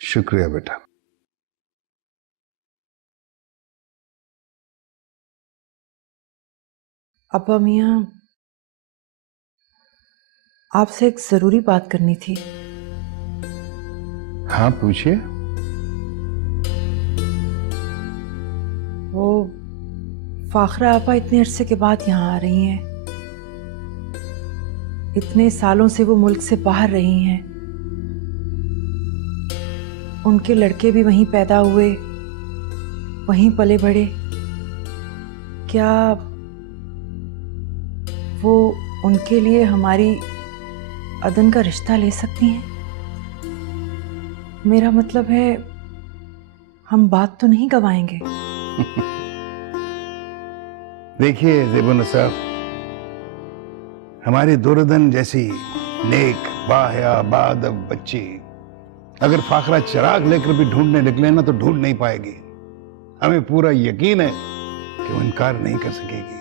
शुक्रिया बेटा। अब्बा मियाँ, आपसे एक जरूरी बात करनी थी। हाँ पूछिए। वो फाखरा आपा इतने अरसे के बाद यहाँ आ रही हैं। इतने सालों से वो मुल्क से बाहर रही हैं। उनके लड़के भी वहीं पैदा हुए, वहीं पले बढ़े। क्या वो उनके लिए हमारी अदन का रिश्ता ले सकती हैं? मेरा मतलब है, हम बात तो नहीं गवाएंगे। देखिए ज़ेबुन्निसा, हमारी दुर्दन जैसी नेक बाहया बादब बच्ची अगर फाखरा चिराग लेकर भी ढूंढने निकले ना तो ढूंढ नहीं पाएगी। हमें पूरा यकीन है कि वो इनकार नहीं कर सकेगी।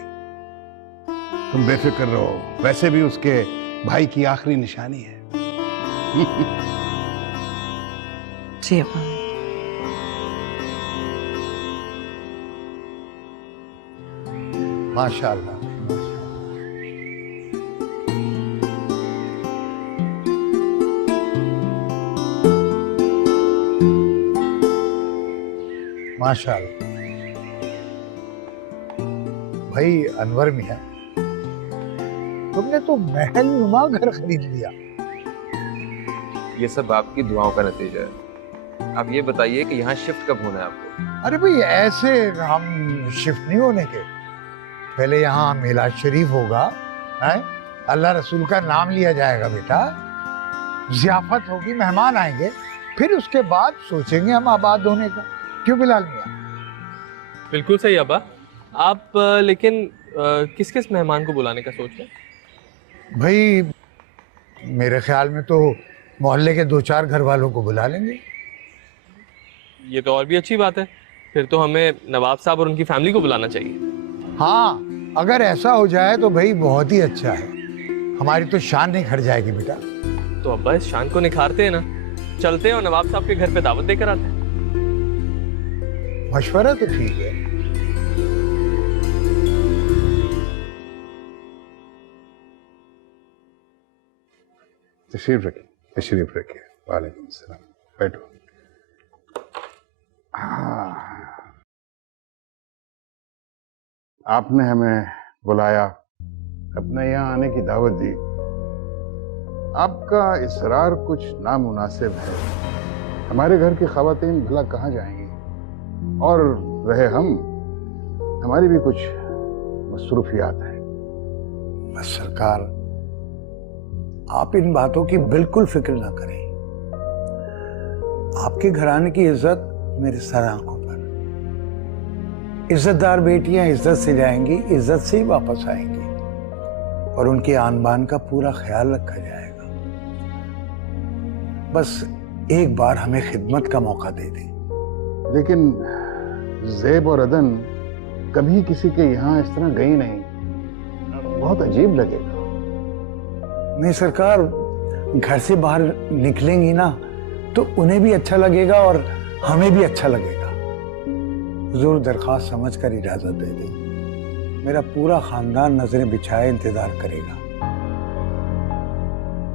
तुम बेफिक्र रहो, वैसे भी उसके भाई की आखिरी निशानी है। जी अब्बा। माशाअल्लाह। माशाअल्लाह। भाई अनवर मियां, तुमने तो महल नुमा घर खरीद लिया। ये सब आपकी दुआओं का नतीजा है। आप ये बताइए कि यहाँ शिफ्ट कब होना है आपको? अरे भाई ऐसे हम शिफ्ट नहीं होने के, पहले यहाँ मिलाद शरीफ होगा, है? अल्लाह रसूल का नाम लिया जाएगा बेटा, जियाफत होगी, मेहमान आएंगे, फिर उसके बाद सोचेंगे हम आबाद होने का। क्यों बिलाल मियां? बिल्कुल सही अब्बा। आप लेकिन किस किस मेहमान को बुलाने का सोच रहे हैं? भाई मेरे ख्याल में तो मोहल्ले के 2-4 घर वालों को बुला लेंगे। ये तो और भी अच्छी बात है। फिर तो हमें नवाब साहब और उनकी फैमिली को बुलाना चाहिए। हाँ, अगर ऐसा हो जाए तो भाई बहुत ही अच्छा है, हमारी तो शान निखर जाएगी बेटा। तो अब्बा इस शान को निखारते हैं ना, चलते हैं और नवाब साहब के घर पे दावत देकर आते हैं। मशवरा तो ठीक है। तशरीफ रखिए, तशरीफ रखिए। वालेकुम सलाम, बैठो। आपने हमें बुलाया, अपने यहाँ आने की दावत दी। आपका इसरार कुछ नामुनासिब है। हमारे घर की खवातीन भला कहाँ जाएंगी? और रहे हम, हमारी भी कुछ मसरूफियात हैं। बस सरकार, आप इन बातों की बिल्कुल फिक्र ना करें। आपके घराने की इज्जत मेरे सर आंखों पर। इज्जतदार बेटियां इज्जत से जाएंगी, इज्जत से ही वापस आएंगी, और उनके आन बान का पूरा ख्याल रखा जाएगा। बस एक बार हमें खिदमत का मौका दे दें। लेकिन ज़ेब और अदन कभी किसी के यहाँ इस तरह गई नहीं, बहुत अजीब लगेगा। नहीं सरकार, घर से बाहर निकलेंगी ना तो उन्हें भी अच्छा लगेगा और हमें भी अच्छा लगेगा। हुजूर दरख्वास्त समझकर इजाजत दे दें। मेरा पूरा खानदान नजरें बिछाए इंतजार करेगा।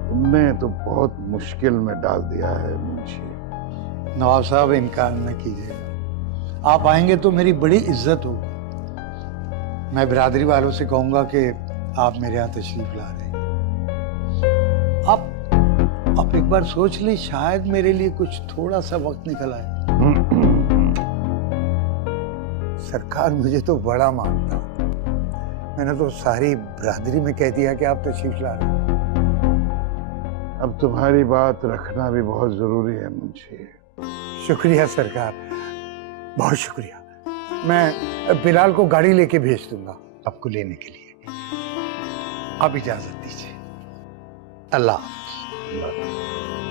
तुमने तो बहुत मुश्किल में डाल दिया है मुंशी। नवाब साहब, इनकार न कीजिएगा। आप आएंगे तो मेरी बड़ी इज्जत होगी। मैं बिरादरी वालों से कहूंगा कि आप मेरे यहाँ तशरीफ ला रहे हैं। आप एक बार सोच ली, शायद मेरे लिए कुछ थोड़ा सा वक्त निकल आए। सरकार मुझे तो बड़ा मानता हूं। मैंने तो सारी बिरादरी में कह दिया कि आप तशरीफ ला रहे हैं। अब तुम्हारी बात रखना भी बहुत जरूरी है मुंशी। शुक्रिया सरकार, बहुत शुक्रिया। मैं बिलाल को गाड़ी लेके भेज दूंगा आपको लेने के लिए। आप इजाजत दीजिए। अल्लाह हाफ़िज़।